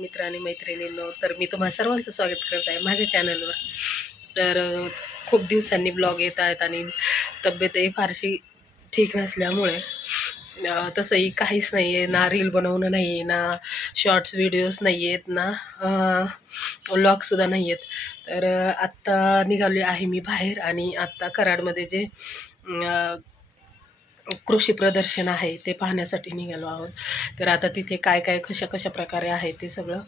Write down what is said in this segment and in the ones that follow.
मित्र आणि मैत्रिणींनो, तर मी तुम्हा सर्वांचं स्वागत करत आहे माझ्या चॅनलवर. तर खूप दिवसांनी ब्लॉग येत आहेत आणि तब्येतही फारशी ठीक नसल्यामुळे तसंही काहीच नाही आहे, ना रील बनवणं नाही आहे, ना शॉर्ट्स व्हिडिओज नाही आहेत, ना व्लॉगसुद्धा नाही आहेत. तर आत्ता निघाले आहे मी बाहेर आणि आत्ता कराडमध्ये जे कृषी प्रदर्शन आहे ते पाहण्यासाठी निघालो आहोत. तर आता तिथे काय काय कशा प्रकारे आहे ते सगळं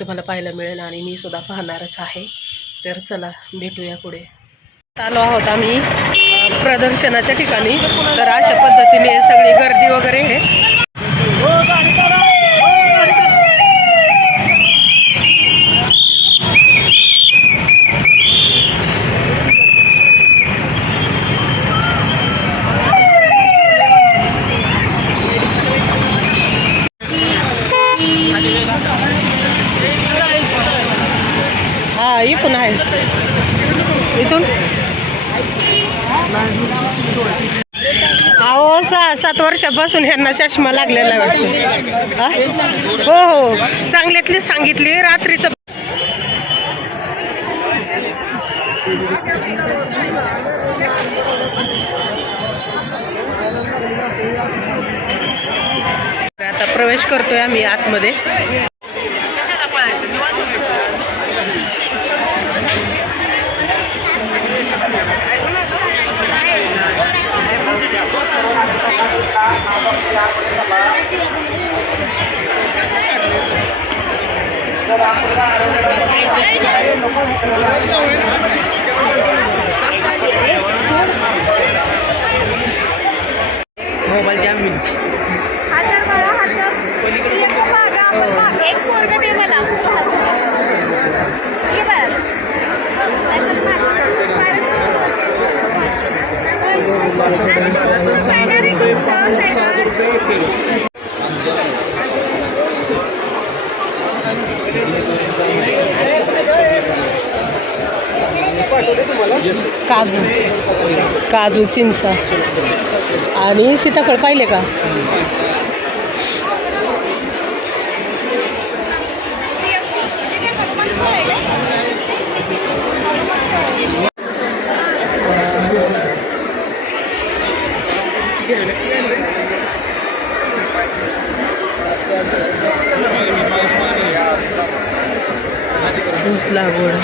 तुम्हाला पाहायला मिळेल आणि मी सुद्धा पाहणारच आहे. तर चला भेटूया पुढे. आलो आहोत आम्ही प्रदर्शनाच्या ठिकाणी. तर अशा पद्धतीने सगळी गर्दी वगैरे आहे. हा इथून आहे, इथून अहो 6-7 वर्षापासून ह्यांना चष्मा लागलेला आहे वाटतं. हो हो, चांगल्यातली सांगितली रात्रीचं. आता प्रवेश करतोय आम्ही आतमध्ये. मोबाईल जाम एक पोरग दे मला. काजू काजू चिंच आणि सीताफळ पाहिले का? ऊस लागवड.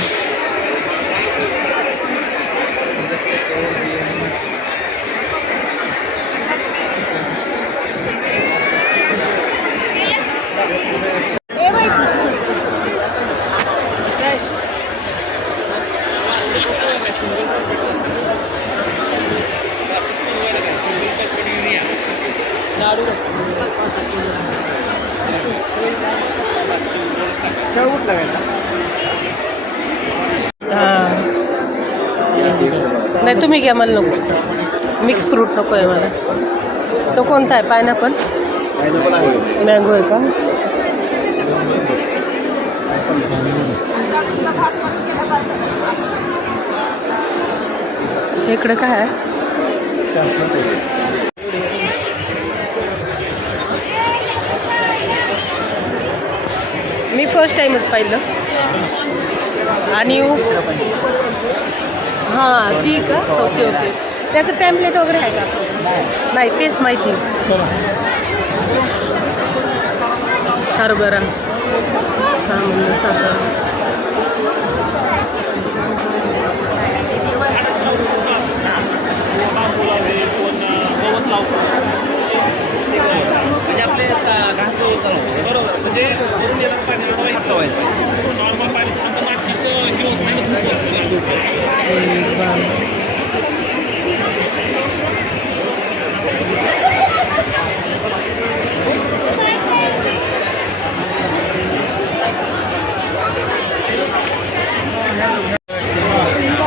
नाही तुम्ही घ्या, मला नको. मिक्स फ्रूट नको आहे मला. तो कोणता आहे? पायनॅपल मँगो आहे का? इकडे काय आहे? मी फर्स्ट टाईमच पाहिलं. आणि हां ती का? Okay okay. त्याचं पॅम्पलेट वगैरे आहे का? नाही तेच माहिती. हरभरा हां म्हणलं साखर.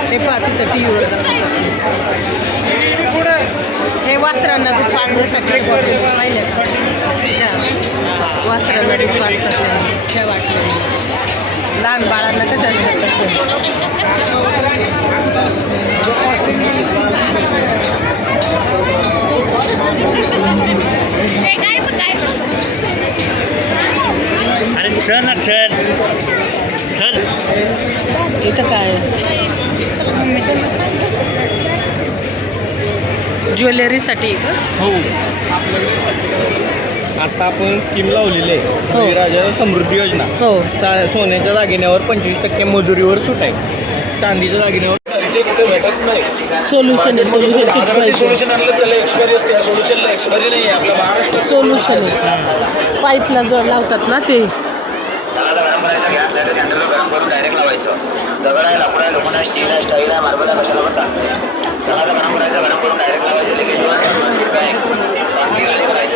हे पहा तिथं टीव्हीवर हे वासरांना दूध पाजण्यासाठी पाहिलं का? वासरांना दूध पाजतात त्या वाटलं. लहान बाळांना कसं असतं तसं. अरे इथं काय ज्वेलरीसाठी का? हो, आता आपण स्कीम लावलेली आहे हो. राजा समृद्धी योजना. हो. सोन्याच्या दागिन्यावर 25% मजुरीवर सूट आहे. चांदीच्या दागिन्यावर ते कुठे भेटत नाही. सोल्युशन सोल्युशन आणलं त्याला एक्सपायरी असते. सोल्युशनला एक्सपायरी नाही आहे आपल्या महाराष्ट्रात. सोल्युशन पाईपला जोड लावतात ना ते. दगडाला गरम करायचं, गॅस लाईट कॅन्डल गरम करून डायरेक्ट लावायचं. दगड आहे, लाकूड आहे, लोखंड आहे, स्टील आहे, स्टाईल आहे, मार्बल आहे, कशाला पण चालते. दगडाला गरम करायचं, गरम करून डायरेक्ट लावायचं. लगेच बाकी गाडी करायचं.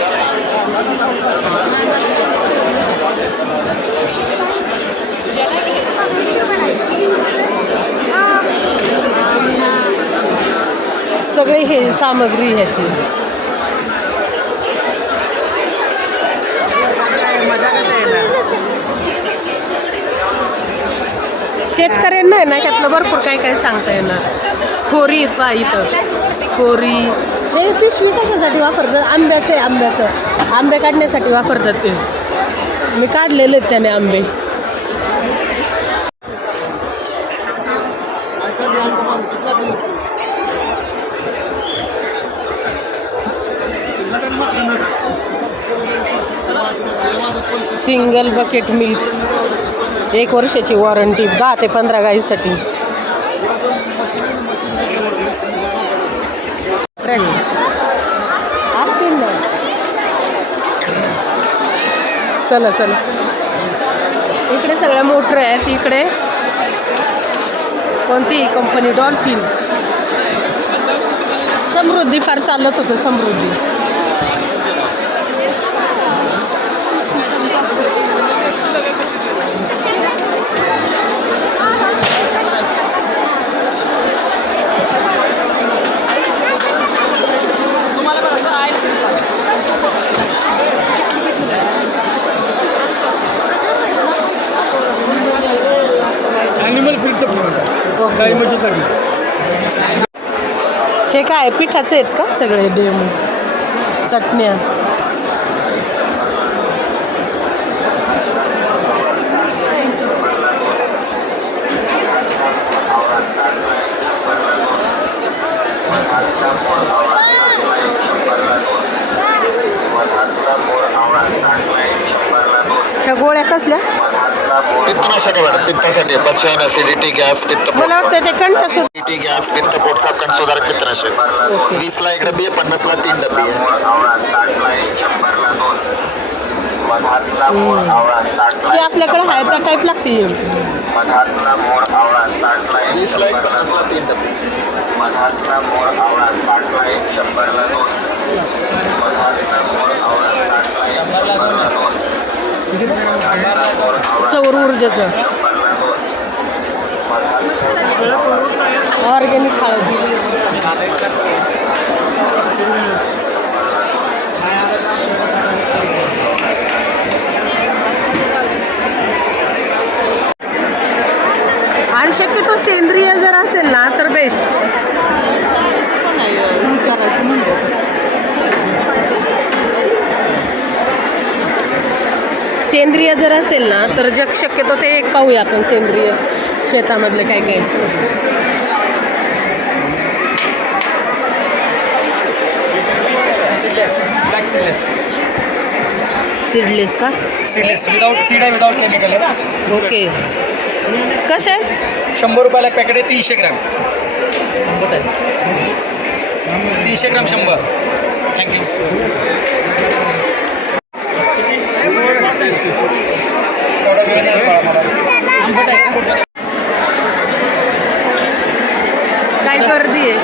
सगळे हे सामग्री ह्याची. शेतकऱ्यांना आहे ना त्यातलं भरपूर काही काही सांगता येणार. खोरी पा इथं खोरी. हे पिशवी कशासाठी वापरतात? आंब्याचं आहे, आंब्याचं आंबे काढण्यासाठी वापरतात ते. मी काढलेले आहेत त्याने आंबे. सिंगल बकेट मिल्क 1 वर्षाची वॉरंटी 10 ते 15 गाईसाठी. असतील ना. चला चला इकडे सगळ्या मोटर आहेत. इकडे कोणती कंपनी? डॉल्फिन. समृद्धी फार चालत होतं. समृद्धी ॲनिमल फीडचं गाई म्हशीसाठी. हे काय पिठाचे आहेत का सगळे? डेमो चटण्या. ह्या गोळ्या कसल्या? पित्तनाशक आहे मॅडम. पित्तासाठी पचन, ऍसिडिटी, गॅस, पित्त. मला वाटतं ते कंठसूत्र. ऍसिडिटी, गॅस, पित्त, पोट साफ कण सुधारक पित्तनाशक. 20ला 1 डबी आहे, 50ला 3 डबी आहे. ते आपल्याकडे आहे त्या टाईप लागते. 20ला 1, 50ला 3 डबी. चौर ऊर्जेचं ऑर्गॅनिक हळद. आणि शक्यतो सेंद्रिय जर असेल ना तर बेस्ट. करायचं म्हणतो सेंद्रिय जर असेल ना तर जग शक्यतो ते एक पाहूया आपण. सेंद्रिय शेतामधले काय काय. Black seedless. सीडलेस का? सीडलेस विदाउट सीड आहे, विदाउट केमिकल आहे ना. ओके. कसं आहे? 100 रुपयाला एक पॅकेट आहे. 300 ग्रॅम. 300 ग्रॅम 100. थँक्यू. तेवढा वेळ नाही मला. काय गर्दी आहे.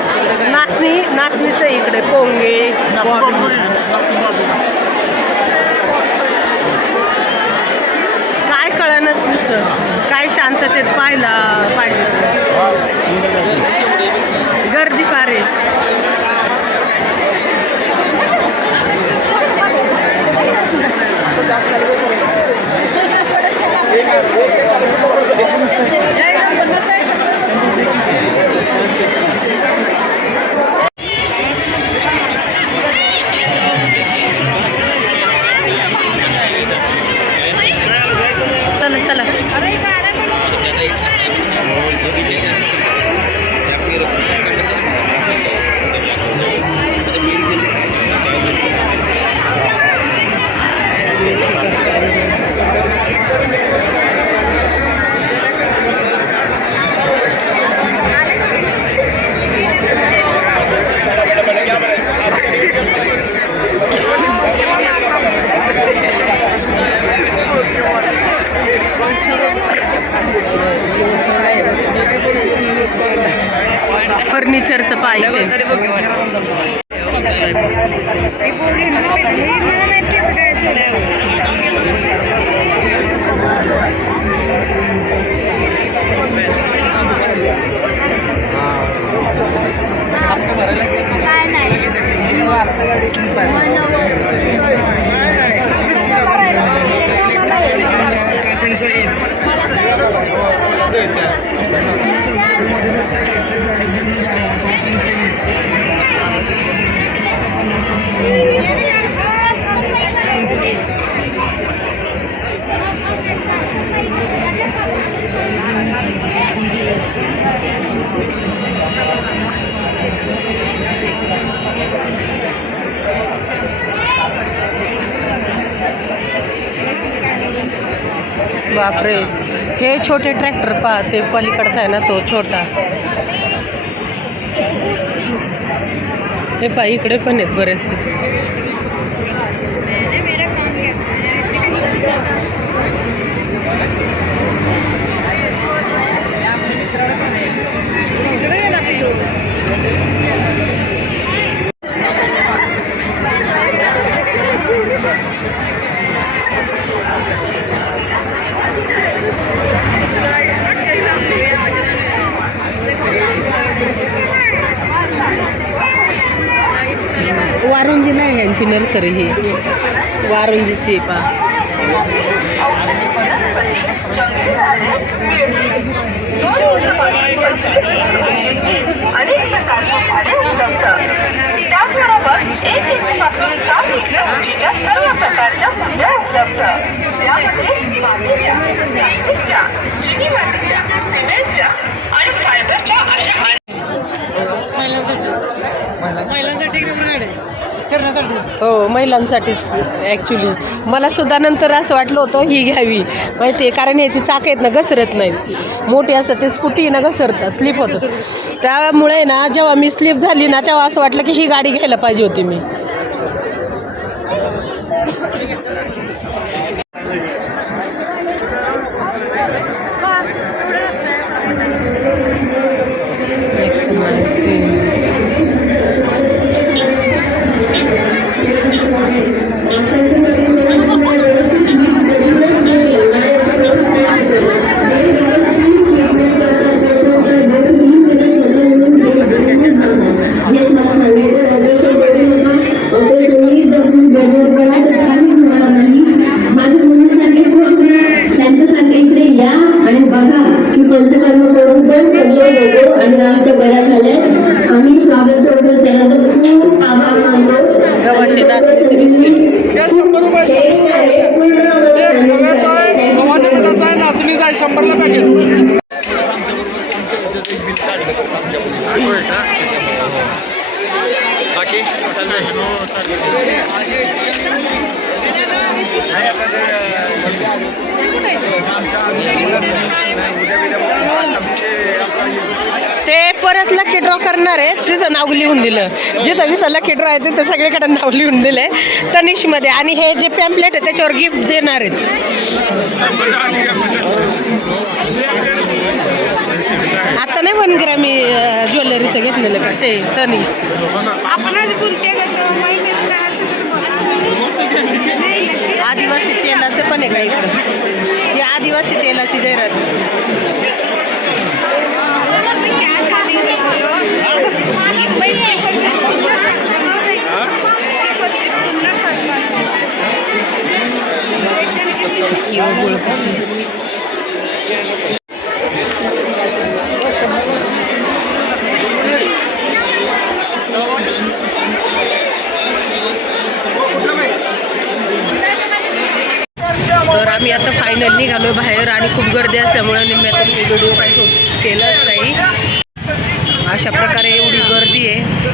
नाचणीचं इकडे पोंगे. काय कळणच नुसतं. काय शांततेत पाहिला पाहिजे. गर्दी फार आहे. फर्निचरचं पाय इथे. बापरे, हे छोटे ट्रॅक्टर पहा, ते पलीकडचा आहे ना तो छोटा. हे पहा इकडे पण आहेत बरेचसे. वारुंजी नाही यांची नर्सरी, ही वारुंजीची आहे पहा. अनेक प्रकारची झाडे उपलब्ध, त्याचबरोबर 1 इंचपासून 7 इंच उंचीच्या सर्व प्रकारच्या कुंड्या उपलब्ध. यामध्ये मातीच्या, प्लास्टिकच्या, चिनी मातीच्या, सिमेंटच्या आणि फायबरच्या अशा हो, महिलांसाठीच ॲक्च्युली. मला सुद्धा नंतर असं वाटलं होतं ही घ्यावी, माहिती आहे, कारण ह्याची चाक आहेत ना घसरत नाहीत, मोठी असतात, ते स्कूटी ना घसरतात, स्लिप होतं. त्यामुळे ना जेव्हा मी स्लिप झाली ना तेव्हा असं वाटलं की ही गाडी घ्यायला पाहिजे होती मी. गव्हाचे नाचणीचे बिस्किट नाचणीचा आहे 100ला पॅकेट. ते परत लकी ड्रॉ करणार आहे, तिथं नाव लिहून दिलं, जिथं जिथं लकी ड्रॉ आहे तिथं सगळीकडे नाव लिहून दिलंय तनिषमध्ये. आणि हे जे पॅम्पलेट आहे त्याच्यावर गिफ्ट देणार आहेत. आता नाही 1 ग्रॅमी ज्वेलरीचं घेतलेलं का ते तनिष. आदिवासी तेलाचं पण आहे का इकडं, ही आदिवासी तेलाची जाहिरात. तर आम्ही आता फायनल निघालो बाहेर आणि खूप गर्दी असल्यामुळे निम्म्यातून व्हिडिओ काही केलंच नाही. अशा प्रकारे एवढी गर्दी आहे.